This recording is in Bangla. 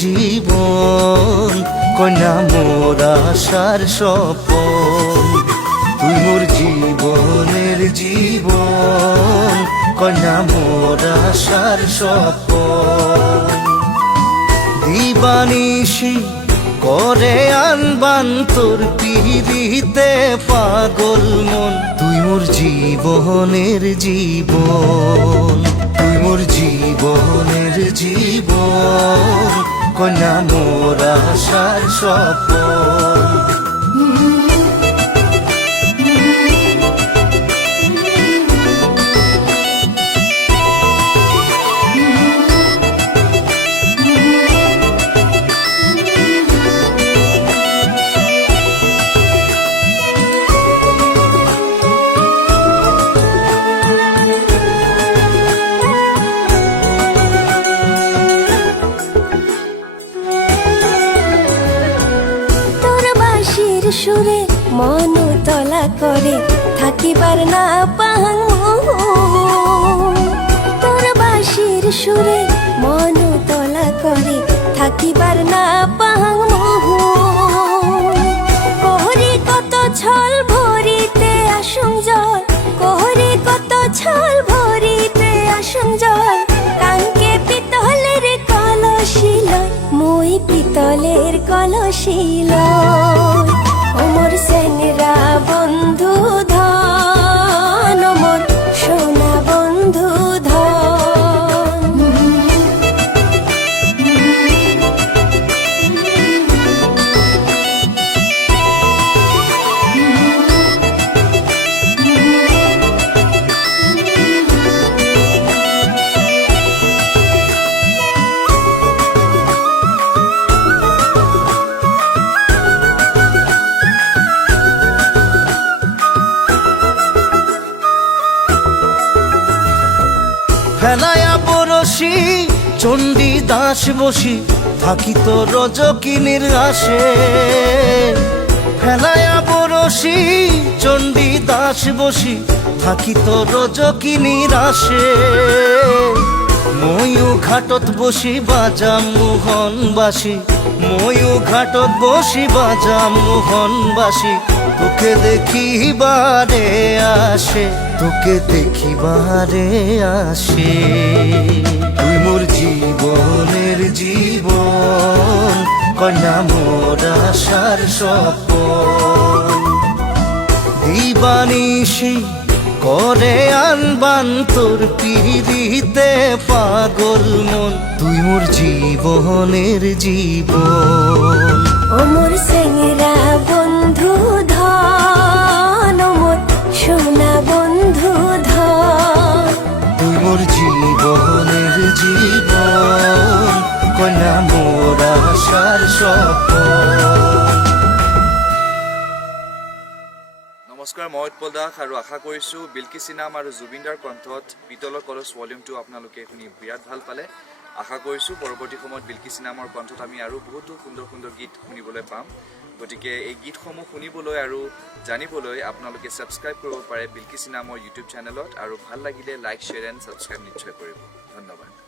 জীবন কন্যা মোর আশার স্বপন তুই মোর জীবনের জীবন কন্যা মোর আশার স্বপন দিবানিশি করে আনবান তোর পিরিতে পাগল মন তুই মোর জীবনের জীবন তুই মোর জীবনের জীবন কন্যা মোর আশার স্বপন সুরে মন তলা করে থাকিবার না পাহাং তোর বাঁশির সুরে মন তলা করে থাকিবার না পাহাং কোহরে কত ছল ভরিতে আসুন জল কোহরে কত ছল ভরিতে আসুন জল কাঙ্কে পিতলের কলসিল মই পিতলের কলসিল মোর সেংরা বন্ধু ধন মোর সোনা বন্ধু ধন ফেলায়া বরশি চণ্ডী দাস বসি থাকি তো রজকিনীর আসে ফেলায়া বরশি চণ্ডী দাস বসি থাকি তো রজকিনীর আসে ময়ূ ঘাটত বসি বাজাম মোহন বাসি ময়ূ ঘাটত বসি বাজাম মোহন বাসি তোকে দেখিবারে আসে তোকে দেখিবারে আসে তুই মোর জীবনের জীবন কন্যা মোর আশার স্বপন দিবানিশি করে আনবান তোর পিরিতে পাগল মন তুই মোর জীবনের জীবন ও মোর সেংরা বন্ধু ধন মোর সোনা বন্ধু ধন তুই মোর জীবনের জীবন কন্যা মোর আশার স্বপন। নমস্কাৰ, মই উৎপল দাস আৰু আশা কৰিছোঁ বিলকিছ ইনাম আৰু জুবিনদাৰ কণ্ঠত পিতলৰ কলচ ভলিউম 2 আপোনালোকে শুনি বিৰাট ভাল পালে। আশা কৰিছোঁ পৰৱৰ্তী সময়ত বিলকিছ ইনামৰ কণ্ঠত আমি আৰু বহুতো সুন্দৰ সুন্দৰ গীত শুনিবলৈ পাম। গতিকে এই গীতসমূহ শুনিবলৈ আৰু জানিবলৈ আপোনালোকে ছাবস্ক্ৰাইব কৰিব পাৰে বিলকিছ ইনামৰ ইউটিউব চেনেলত আৰু ভাল লাগিলে লাইক শ্বেয়াৰ এণ্ড ছাবস্ক্ৰাইব নিশ্চয় কৰিব। ধন্যবাদ।